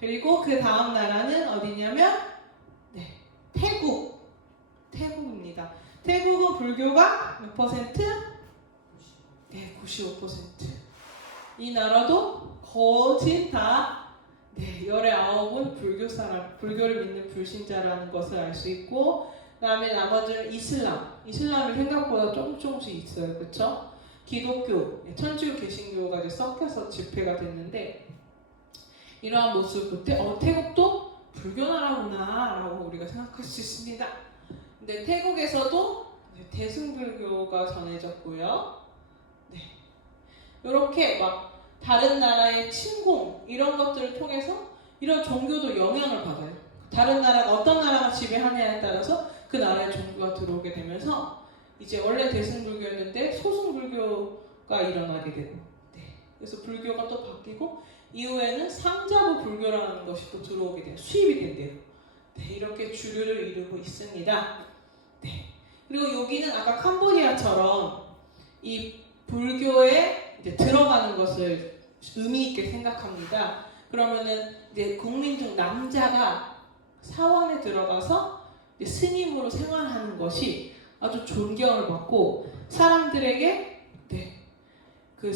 그리고 그 다음 나라는 어디냐면 태국입니다. 태국은 불교가 몇 퍼센트? 네, 95%. 이 나라도 거진 다 19은 불교 사람, 불교를 믿는 불신자라는 것을 알 수 있고, 그 다음에 나머지는 이슬람이 생각보다 조금씩 있어요. 그쵸? 기독교, 천주교, 개신교가 이제 섞여서 집회가 됐는데, 이러한 모습을 볼 때, 태국도 불교 나라구나 라고 우리가 생각할 수 있습니다. 근데 태국에서도 대승불교가 전해졌고요. 이렇게 막 다른 나라의 침공 이런 것들을 통해서 이런 종교도 영향을 받아요. 다른 나라가 어떤 나라가 지배하느냐에 따라서 그 나라의 종교가 들어오게 되면서 이제 원래 대승불교였는데 소승불교가 일어나게 되고, 그래서 불교가 또 바뀌고 이후에는 상자부 불교라는 것이 또 들어오게 돼요. 수입이 된대요. 이렇게 주류를 이루고 있습니다. 그리고 여기는 아까 캄보디아처럼 이 불교에 이제 들어가는 것을 의미 있게 생각합니다. 그러면은 이제 국민 중 남자가 사원에 들어가서 스님으로 생활하는 것이 아주 존경을 받고 사람들에게 그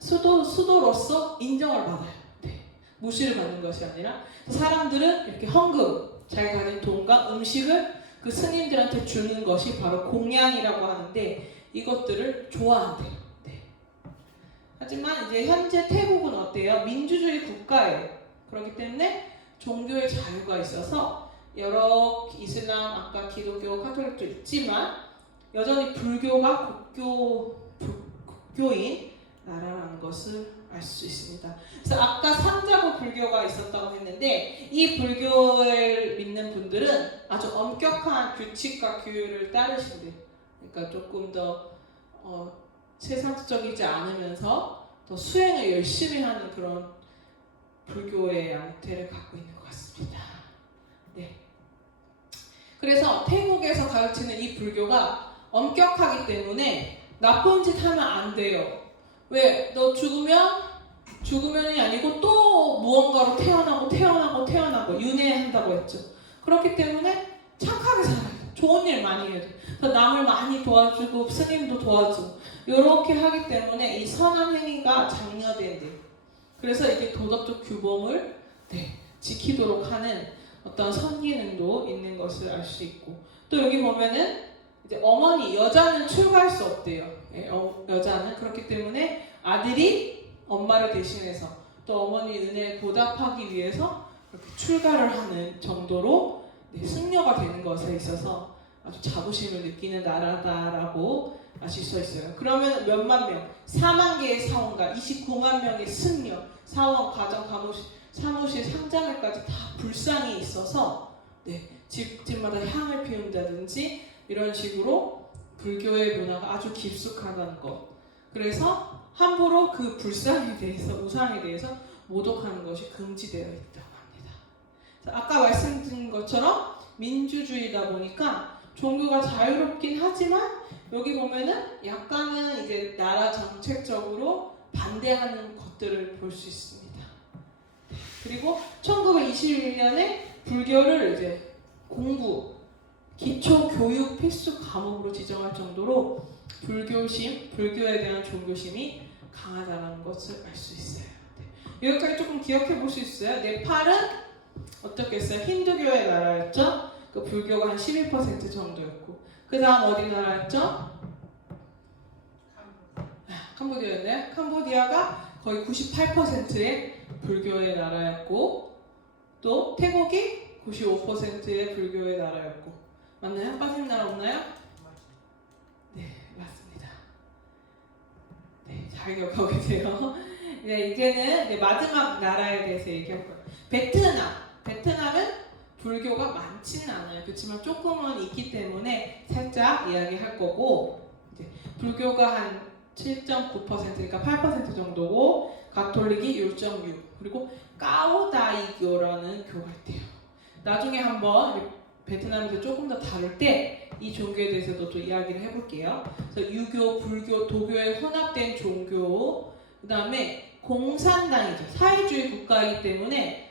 수도로서 인정을 받아요. 무시를 받는 것이 아니라 사람들은 이렇게 헌금, 자기 가진 돈과 음식을 그 스님들한테 주는 것이 바로 공양이라고 하는데 이것들을 좋아한대요. 하지만 이제 현재 태국은 어때요? 민주주의 국가예요. 그렇기 때문에 종교의 자유가 있어서 여러 이슬람, 아까 기독교, 카톨릭도 있지만 여전히 불교가 국교인 나라라는 것을 알 수 있습니다. 그래서 아까 상자부 불교가 있었다고 했는데 이 불교를 믿는 분들은 아주 엄격한 규칙과 규율을 따르신대요. 그러니까 조금 더 세상적이지 않으면서 더 수행을 열심히 하는 그런 불교의 양태를 갖고 있는 것 같습니다. 그래서 태국에서 가르치는 이 불교가 엄격하기 때문에 나쁜 짓 하면 안 돼요. 왜? 너 죽으면이 아니고 또 무언가로 태어나고 윤회한다고 했죠. 그렇기 때문에 착하게 살아요. 좋은 일 많이 해요. 남을 많이 도와주고 스님도 도와주고 이렇게 하기 때문에 이 선한 행위가 장려돼요. 그래서 이게 도덕적 규범을 지키도록 하는 어떤 선기능도 있는 것을 알 수 있고, 또 여기 보면은 이제 어머니, 여자는 출가할 수 없대요. 여자는. 그렇기 때문에 아들이 엄마를 대신해서 또 어머니 은혜에 보답하기 위해서 이렇게 출가를 하는 정도로 승려가 되는 것에 있어서 아주 자부심을 느끼는 나라다라고 아실 수 있어요. 그러면 몇만 명, 4만 개의 사원과 29만 명의 승려, 사원, 가정, 사무실, 상장회까지 다 불상이 있어서 집마다 향을 피운다든지 이런 식으로 불교의 문화가 아주 깊숙하다는 것. 그래서 함부로 그 불상에 대해서, 우상에 대해서 모독하는 것이 금지되어 있다고 합니다. 아까 말씀드린 것처럼 민주주의다 보니까 종교가 자유롭긴 하지만 여기 보면은 약간은 이제 나라 정책적으로 반대하는 것들을 볼 수 있습니다. 그리고 1921년에 불교를 이제 기초 교육 필수 과목으로 지정할 정도로 불교에 대한 종교심이 강하다는 것을 알 수 있어요. 여기까지 조금 기억해 볼 수 있어요. 네팔은 어떻게 했어요? 힌두교의 나라였죠? 그 불교가 한 11% 정도였고, 그 다음 어디 나라였죠? 캄보디아였네요. 캄보디아가 거의 98%의 불교의 나라였고, 또 태국이 95%의 불교의 나라였고, 맞나요? 빠진 나라 없나요? 네, 맞습니다. 잘 기억하고 계세요. 이제는 마지막 나라에 대해서 얘기할 거예요. 베트남은 불교가 많지는 않아요. 그렇지만 조금은 있기 때문에 살짝 이야기할 거고, 불교가 한 7.9%, 그러니까 8% 정도고, 가톨릭이 6.6%, 그리고 까오다이교라는 교가 있대요. 나중에 한번 베트남에서 조금 더 다룰 때 이 종교에 대해서도 또 이야기를 해볼게요. 그래서 유교, 불교, 도교의 혼합된 종교, 그 다음에 공산당이죠. 사회주의 국가이기 때문에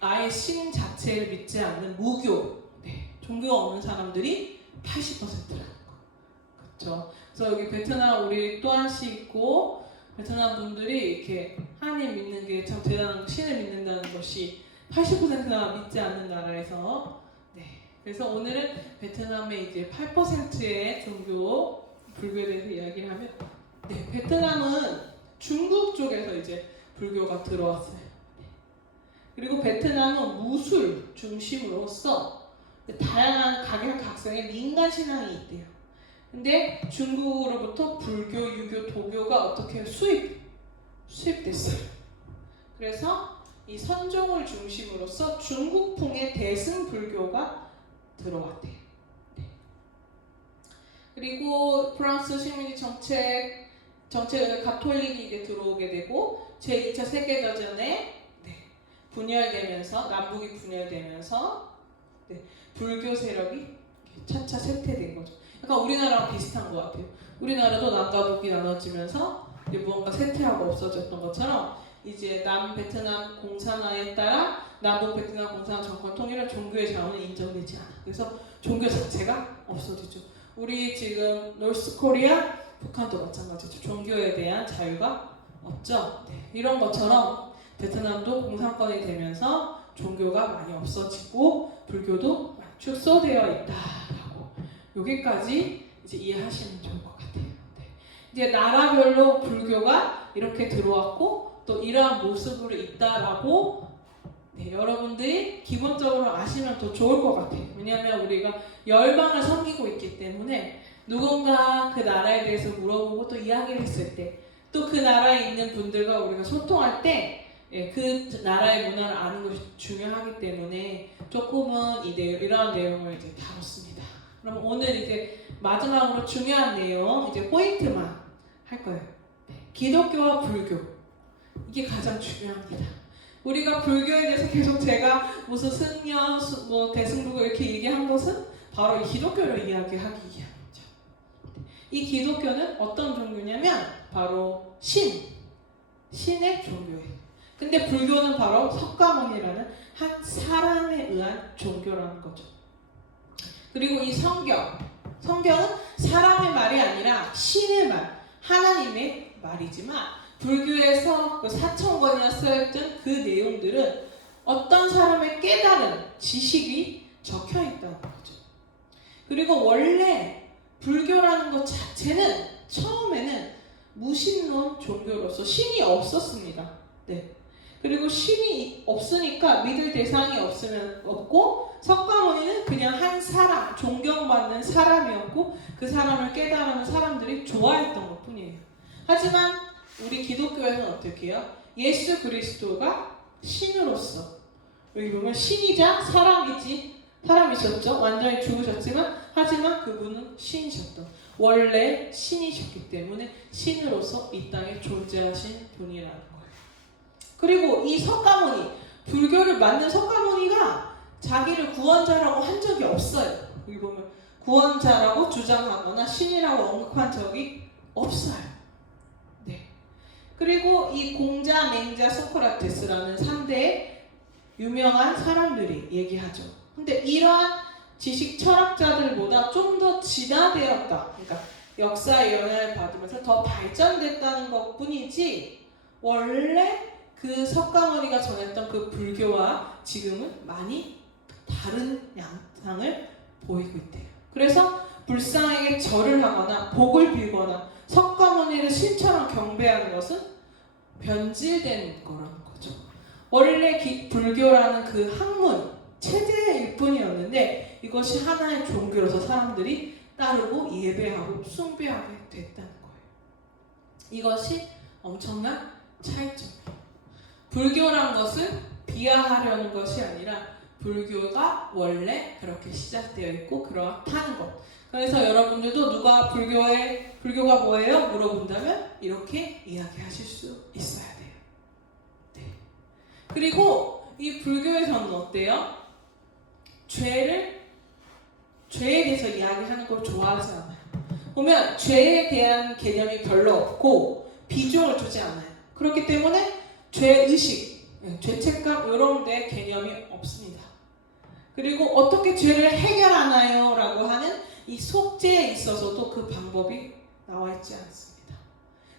아예 신 자체를 믿지 않는 무교, 종교가 없는 사람들이 80%라는 거. 그렇죠? 그래서 여기 베트남 우리 또 한씩 있고 베트남 분들이 이렇게 하나님 믿는 게 참 대단한 신을 믿는다는 것이 80%나 믿지 않는 나라에서 그래서 오늘은 베트남의 이제 8%의 종교 불교에 대해서 이야기를 하면 베트남은 중국 쪽에서 이제 불교가 들어왔어요. 그리고 베트남은 무술 중심으로서 다양한 각양각색의 민간 신앙이 있대요. 근데 중국으로부터 불교, 유교, 도교가 어떻게 수입됐어요. 그래서 이 선종을 중심으로서 중국풍의 대승불교가 들어왔대요. 그리고 프랑스 식민지 정책을 가톨릭이 이제 들어오게 되고 제2차 세계대전에 분열되면서 남북이 분열되면서 불교 세력이 차차 쇠퇴된 거죠. 약간 우리나라랑 비슷한 것 같아요. 우리나라도 남과 북이 나눠지면서 무언가 쇠퇴하고 없어졌던 것처럼 이제 남베트남 공산화에 따라 남북 베트남 공산화 정권 통일은 종교의 자원은 인정되지 않아. 그래서 종교 자체가 없어지죠. 우리 지금 노스코리아, 북한도 마찬가지죠. 종교에 대한 자유가 없죠. 이런 것처럼 베트남도 공산권이 되면서 종교가 많이 없어지고 불교도 많이 축소되어 있다라고 여기까지 이제 이해하시면 좋을 것 같아요. 이제 나라별로 불교가 이렇게 들어왔고 또 이러한 모습으로 있다라고 여러분들이 기본적으로 아시면 더 좋을 것 같아요. 왜냐하면 우리가 열방을 섬기고 있기 때문에 누군가 그 나라에 대해서 물어보고 또 이야기를 했을 때 또 그 나라에 있는 분들과 우리가 소통할 때 그 나라의 문화를 아는 것이 중요하기 때문에 조금은 이러한 내용을 이제 다뤘습니다. 그럼 오늘 이제 마지막으로 중요한 내용 이제 포인트만 할 거예요. 기독교와 불교 이게 가장 중요합니다. 우리가 불교에 대해서 계속 제가 무슨 승려, 대승불교 이렇게 얘기한 것은 바로 이 기독교를 이야기하기 위함이죠. 이 기독교는 어떤 종교냐면 바로 신의 종교예요. 근데 불교는 바로 석가모니라는 한 사람에 의한 종교라는 거죠. 그리고 이 성경은 사람의 말이 아니라 신의 말, 하나님의 말이지만 불교에서 그 4,000권이나 쓰였던 그 내용들은 어떤 사람의 깨달은 지식이 적혀 있다는 거죠. 그리고 원래 불교라는 것 자체는 처음에는 무신론 종교로서 신이 없었습니다. 그리고 신이 없으니까 믿을 대상이 없고 석가모니는 그냥 한 사람, 존경받는 사람이었고 그 사람을 깨달은 사람들이 좋아했던 것 뿐이에요. 하지만 우리 기독교에는 어떻게 해요? 예수 그리스도가 신으로서 여기 보면 신이자 사람이셨죠. 완전히 죽으셨지만 하지만 그분은 신이셨던 원래 신이셨기 때문에 신으로서 이 땅에 존재하신 분이라는 거예요. 그리고 이 석가모니, 불교를 만든 석가모니가 자기를 구원자라고 한 적이 없어요. 여기 보면 구원자라고 주장하거나 신이라고 언급한 적이 없어요. 그리고 이 공자, 맹자, 소크라테스라는 3대의 유명한 사람들이 얘기하죠. 근데 이러한 지식 철학자들보다 좀 더 진화되었다. 그러니까 역사의 영향을 받으면서 더 발전됐다는 것 뿐이지 원래 그 석가모니가 전했던 그 불교와 지금은 많이 다른 양상을 보이고 있대요. 그래서 불상에게 절을 하거나 복을 빌거나 석가모니를 신처럼 경배하는 것은 변질된 거라는 거죠. 원래 불교라는 그 학문, 체제일 뿐이었는데 이것이 하나의 종교로서 사람들이 따르고 예배하고 숭배하게 됐다는 거예요. 이것이 엄청난 차이점이에요. 불교란 것은 비하하려는 것이 아니라 불교가 원래 그렇게 시작되어 있고 그렇다는 것. 그래서 여러분들도 누가 불교가 뭐예요? 물어본다면 이렇게 이야기하실 수 있어야 돼요. 그리고 이 불교에서는 어때요? 죄에 대해서 이야기하는 걸 좋아하지 않아요. 보면 죄에 대한 개념이 별로 없고 비중을 주지 않아요. 그렇기 때문에 죄의식, 죄책감 이런 데 개념이 없습니다. 그리고 어떻게 죄를 해결하나요? 라고 하는 이 속죄에 있어서도 그 방법이 나와 있지 않습니다.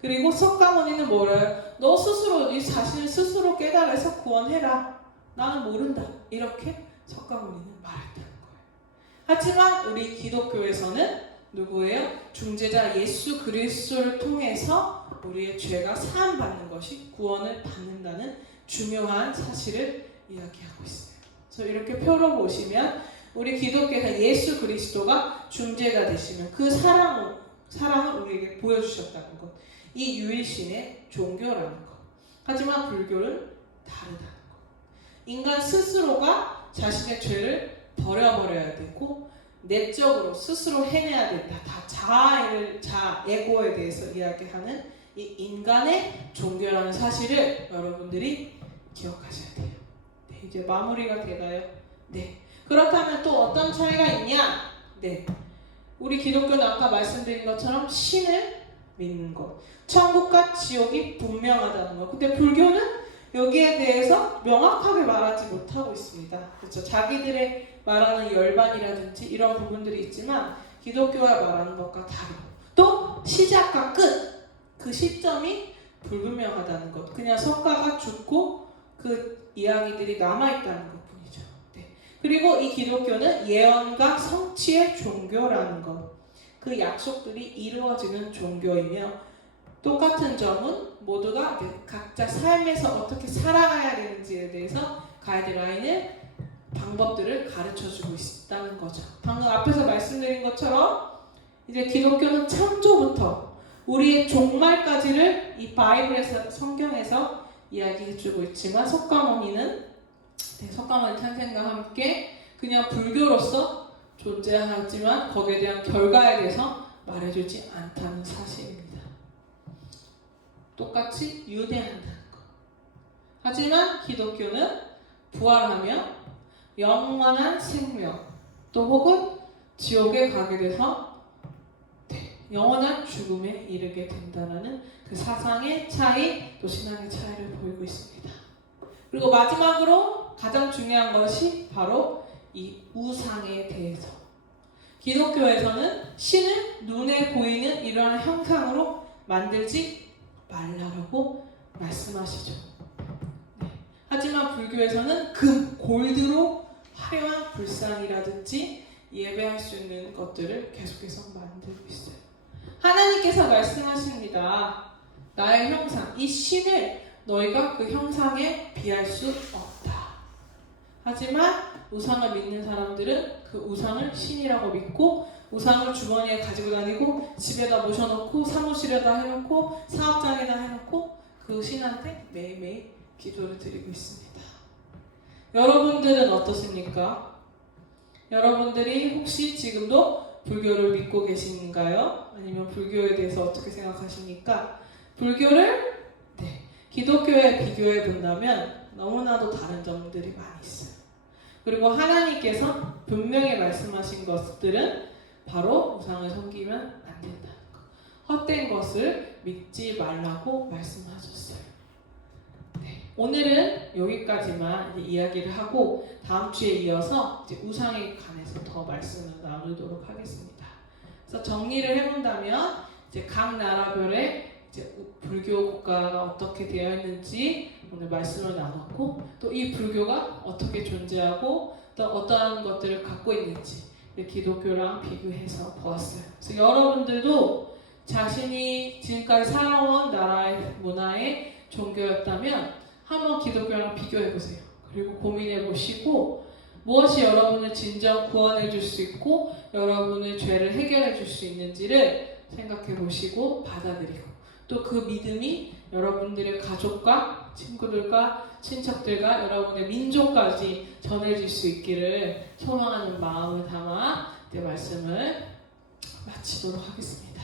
그리고 석가모니는 뭐래요? 너 스스로 네 자신을 스스로 깨달아서 구원해라. 나는 모른다. 이렇게 석가모니는 말했다는 거예요. 하지만 우리 기독교에서는 누구예요? 중재자 예수 그리스도를 통해서 우리의 죄가 사함받는 것이 구원을 받는다는 중요한 사실을 이야기하고 있어요. 그래서 이렇게 표로 보시면 우리 기독교에서 예수 그리스도가 중재가 되시면 그 사랑을 우리에게 보여주셨다는 것. 이 유일신의 종교라는 것. 하지만 불교는 다르다는 것. 인간 스스로가 자신의 죄를 버려야 되고 내적으로 스스로 해내야 된다. 다 에고에 대해서 이야기하는 이 인간의 종교라는 사실을 여러분들이 기억하셔야 돼요. 네, 이제 마무리가 되나요? 네. 그렇다면 또 어떤 차이가 있냐? 네. 우리 기독교는 아까 말씀드린 것처럼 신을 믿는 것. 천국과 지옥이 분명하다는 것. 근데 불교는 여기에 대해서 명확하게 말하지 못하고 있습니다. 그렇죠? 자기들의 말하는 열반이라든지 이런 부분들이 있지만 기독교가 말하는 것과 다르고 또 시작과 끝. 그 시점이 불분명하다는 것. 그냥 석가가 죽고 그 이야기들이 남아있다는 것뿐이죠. 네. 그리고 이 기독교는 예언과 성취의 종교라는 것. 그 약속들이 이루어지는 종교이며 똑같은 점은 모두가 각자 삶에서 어떻게 살아가야 되는지에 대해서 가이드라인을 방법들을 가르쳐주고 있다는 거죠. 방금 앞에서 말씀드린 것처럼 이제 기독교는 창조부터 우리의 종말까지를 이 바이블에서 성경에서 이야기해주고 있지만 석가모니 탄생과 함께 그냥 불교로서 존재하지만 거기에 대한 결과에 대해서 말해주지 않다는 사실입니다. 똑같이 유대한다는 것. 하지만 기독교는 부활하며 영원한 생명 또 혹은 지옥에 가게 돼서 영원한 죽음에 이르게 된다는 그 사상의 차이 또 신앙의 차이를 보이고 있습니다. 그리고 마지막으로 가장 중요한 것이 바로 이 우상에 대해서 기독교에서는 신을 눈에 보이는 이러한 형상으로 만들지 말라고 말씀하시죠. 네. 하지만 불교에서는 금, 골드로 화려한 불상이라든지 예배할 수 있는 것들을 계속해서 만들고 있어요. 하나님께서 말씀하십니다. 나의 형상, 이 신을 너희가 그 형상에 비할 수 없다. 하지만 우상을 믿는 사람들은 그 우상을 신이라고 믿고 우상을 주머니에 가지고 다니고 집에다 모셔놓고 사무실에다 해놓고 사업장에다 해놓고 그 신한테 매일매일 기도를 드리고 있습니다. 여러분들은 어떻습니까? 여러분들이 혹시 지금도 불교를 믿고 계신가요? 아니면 불교에 대해서 어떻게 생각하십니까? 불교를 기독교에 비교해 본다면 너무나도 다른 점들이 많이 있어요. 그리고 하나님께서 분명히 말씀하신 것들은 바로 우상을 섬기면 안 된다는 것. 헛된 것을 믿지 말라고 말씀하셨어요. 네, 오늘은 여기까지만 이야기를 하고 다음 주에 이어서 이제 우상에 관해서 더 말씀을 나누도록 하겠습니다. 그래서 정리를 해본다면 이제 각 나라별의 이제 불교 국가가 어떻게 되어 있는지 오늘 말씀을 나눴고 또 이 불교가 어떻게 존재하고 또 어떠한 것들을 갖고 있는지 기독교랑 비교해서 보았어요. 그래서 여러분들도 자신이 지금까지 살아온 나라의 문화의 종교였다면 한번 기독교랑 비교해보세요. 그리고 고민해보시고 무엇이 여러분을 진정 구원해줄 수 있고 여러분의 죄를 해결해줄 수 있는지를 생각해보시고 받아들이고 또 그 믿음이 여러분들의 가족과 친구들과 친척들과 여러분의 민족까지 전해질 수 있기를 소망하는 마음을 담아 이제 말씀을 마치도록 하겠습니다.